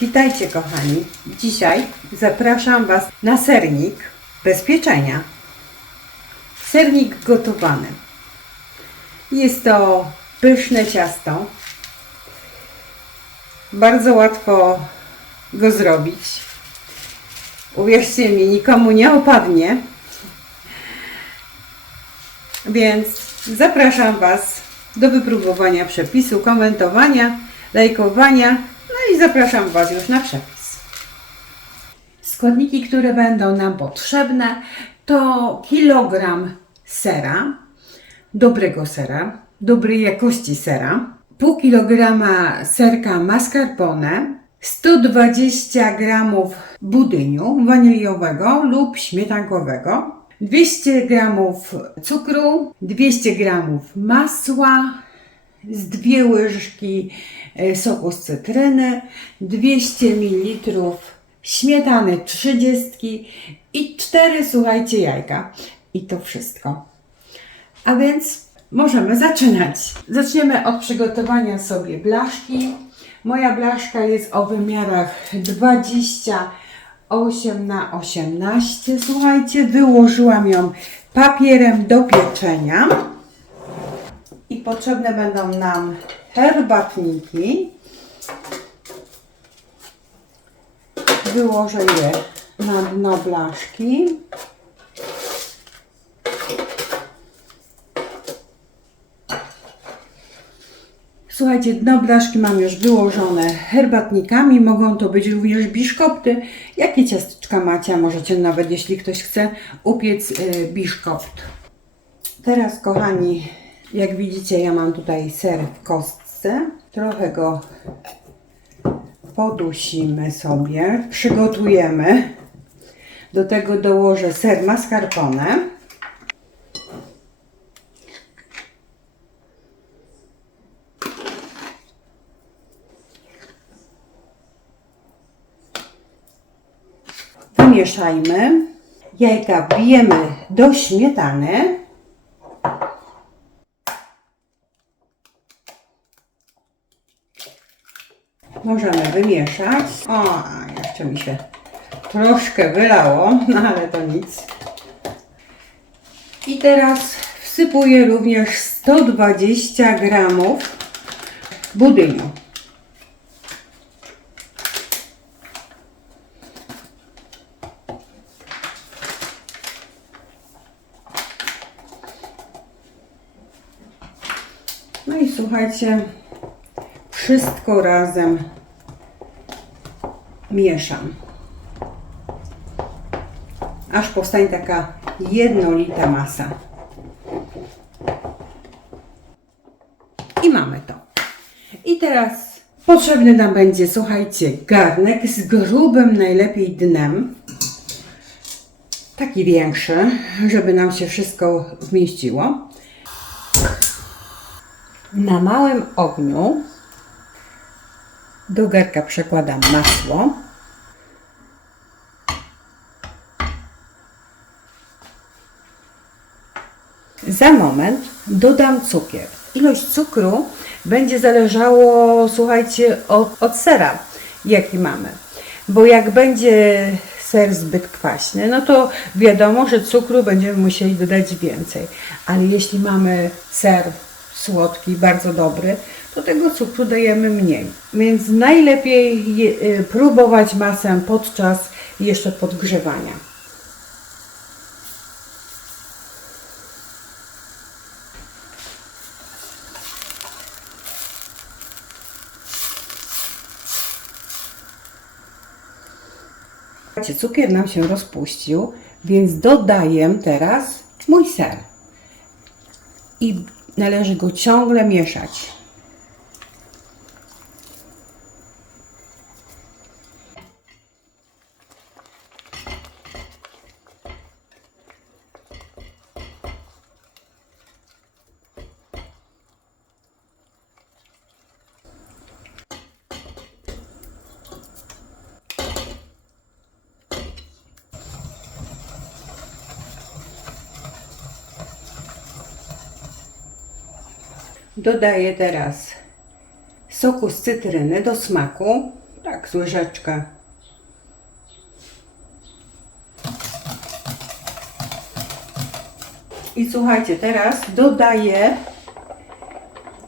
Witajcie kochani. Dzisiaj zapraszam Was na sernik bez pieczenia. Sernik gotowany. Jest to pyszne ciasto. Bardzo łatwo go zrobić. Uwierzcie mi, nikomu nie opadnie. Więc zapraszam Was do wypróbowania przepisu, komentowania, lajkowania. No i zapraszam Was już na przepis. Składniki, które będą nam potrzebne to kilogram sera, dobrego sera, dobrej jakości sera, pół kilograma serka mascarpone, 120 gramów budyniu waniliowego lub śmietankowego, 200 gramów cukru, 200 gramów masła, z dwie łyżki e, soku z cytryny, 200 ml śmietany 30 i 4, słuchajcie, jajka. I to wszystko. A więc możemy zaczynać. Zaczniemy od przygotowania sobie blaszki. Moja blaszka jest o wymiarach 28 na 18. Słuchajcie, wyłożyłam ją papierem do pieczenia. Potrzebne będą nam herbatniki. Wyłożę je na dno blaszki. Słuchajcie, dno blaszki mam już wyłożone herbatnikami. Mogą to być również biszkopty. Jakie ciasteczka macie? Możecie nawet, jeśli ktoś chce, upiec y, biszkopt. Teraz, kochani, jak widzicie, ja mam tutaj ser w kostce. Trochę go podusimy sobie, przygotujemy. Do tego dołożę ser mascarpone. Wymieszajmy. Jajka wbijemy do śmietany. Możemy wymieszać. O, jeszcze mi się troszkę wylało, no ale to nic. I teraz wsypuję również 120 gramów budyniu. No i słuchajcie, wszystko razem mieszam. Aż powstanie taka jednolita masa. I mamy to. I teraz potrzebny nam będzie, słuchajcie, garnek z grubym najlepiej dnem. Taki większy, żeby nam się wszystko wmieściło. Na małym ogniu do garka przekładam masło. Za moment dodam cukier. Ilość cukru będzie zależało, słuchajcie, od, od sera, jaki mamy. Bo jak będzie ser zbyt kwaśny, no to wiadomo, że cukru będziemy musieli dodać więcej. Ale jeśli mamy ser słodki, bardzo dobry, to tego cukru dajemy mniej. Więc najlepiej y, próbować masę podczas jeszcze podgrzewania. Słuchajcie, Cukier nam się rozpuścił, więc dodaję teraz mój ser. I należy go ciągle mieszać. Dodaję teraz soku z cytryny do smaku. Tak z łyżeczkę. I słuchajcie, teraz dodaję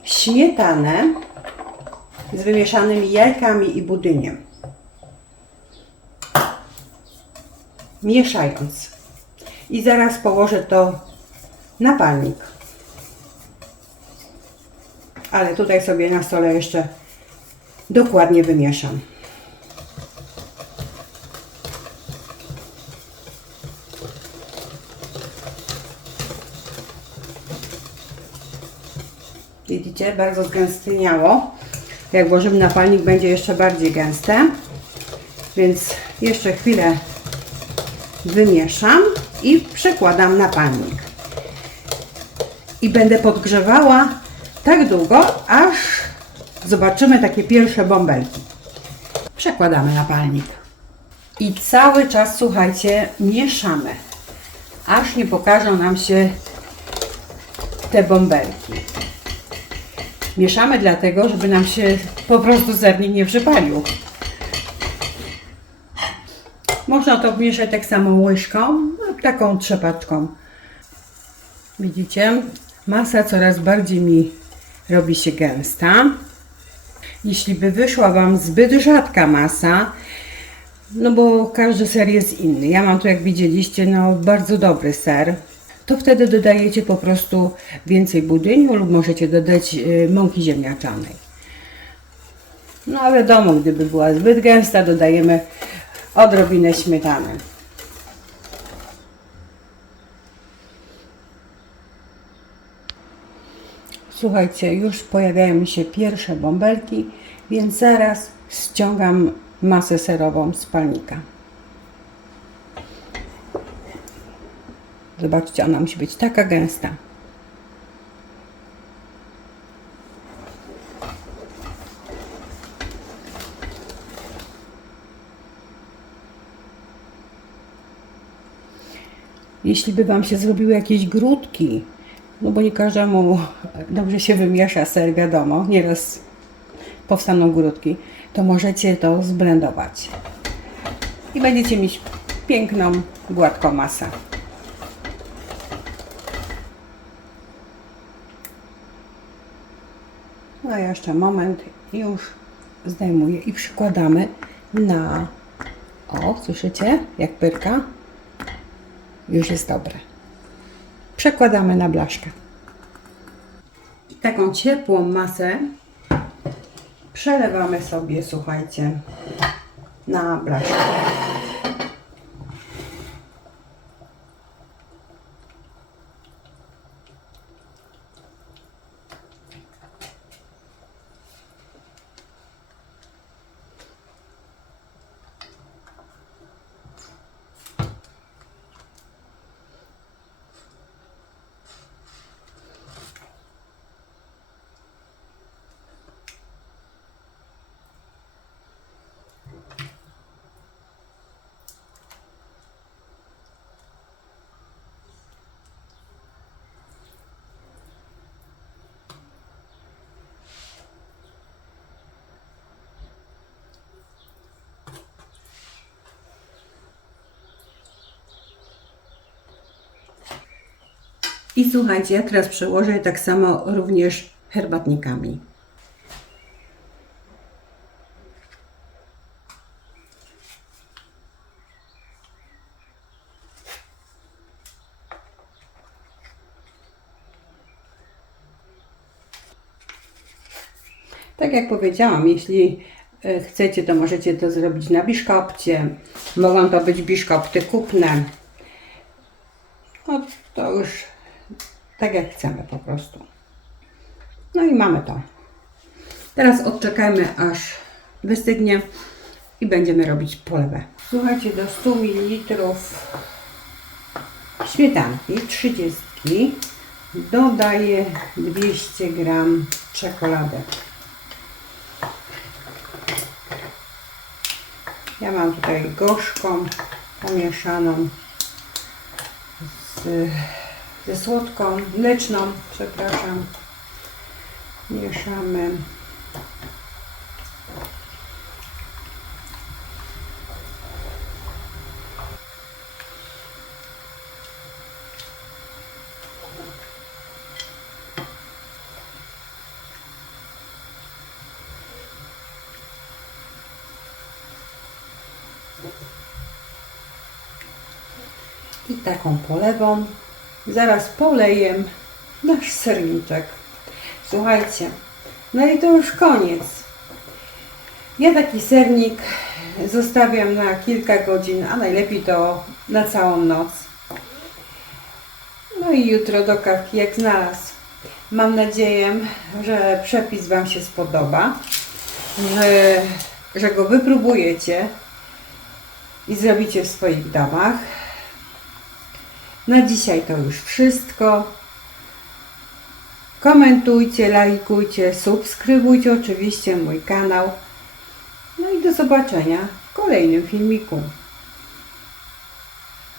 śmietanę z wymieszanymi jajkami i budyniem. Mieszając. I zaraz położę to na palnik. Ale tutaj sobie na stole jeszcze dokładnie wymieszam. Widzicie, bardzo zgęstniało. Jak włożymy na palnik, będzie jeszcze bardziej gęste. Więc jeszcze chwilę wymieszam i przekładam na palnik. I będę podgrzewała tak długo, aż zobaczymy takie pierwsze bąbelki. Przekładamy na palnik. I cały czas, słuchajcie, mieszamy, aż nie pokażą nam się te bąbelki. Mieszamy dlatego, żeby nam się po prostu zernik nie przypalił. Można to mieszać tak samo łyżką, taką trzepaczką. Widzicie, masa coraz bardziej mi robi się gęsta. Jeśli by wyszła Wam zbyt rzadka masa, no bo każdy ser jest inny. Ja mam tu, jak widzieliście, no bardzo dobry ser. To wtedy dodajecie po prostu więcej budyniu lub możecie dodać y, mąki ziemniaczanej. No a wiadomo, gdyby była zbyt gęsta, dodajemy odrobinę śmietany. Słuchajcie, już pojawiają mi się pierwsze bąbelki, więc zaraz ściągam masę serową z palnika. Zobaczcie, ona musi być taka gęsta. Jeśli by Wam się zrobiły jakieś grudki, no bo nie każdemu dobrze się wymiesza ser, wiadomo, nieraz powstaną grudki, to możecie to zblendować. I będziecie mieć piękną, gładką masę. No jeszcze moment, już zdejmuję i przykładamy na... O, słyszycie? Jak pyrka? Już jest dobre. Przekładamy na blaszkę. I taką ciepłą masę przelewamy sobie, słuchajcie, na blaszkę. I słuchajcie, ja teraz przełożę tak samo również herbatnikami. Tak jak powiedziałam, jeśli e, chcecie, to możecie to zrobić na biszkopcie. Mogą to być biszkopty kupne. No to już tak jak chcemy po prostu. No i mamy to. Teraz odczekajmy aż wystygnie i będziemy robić polewę. Słuchajcie, do 100 ml śmietanki 30 dodaję 200 g czekolady. Ja mam tutaj gorzką pomieszaną z, słodką, mleczną, przepraszam. Mieszamy. i taką polewą zaraz poleję nasz serniczek. Słuchajcie, no i to już koniec. Ja taki sernik zostawiam na kilka godzin, a najlepiej to na całą noc. No i jutro do kawki jak znalazł. Mam nadzieję, że przepis Wam się spodoba, że, że go wypróbujecie i zrobicie w swoich domach. Na dzisiaj to już wszystko. Komentujcie, lajkujcie, subskrybujcie oczywiście mój kanał. No i do zobaczenia w kolejnym filmiku.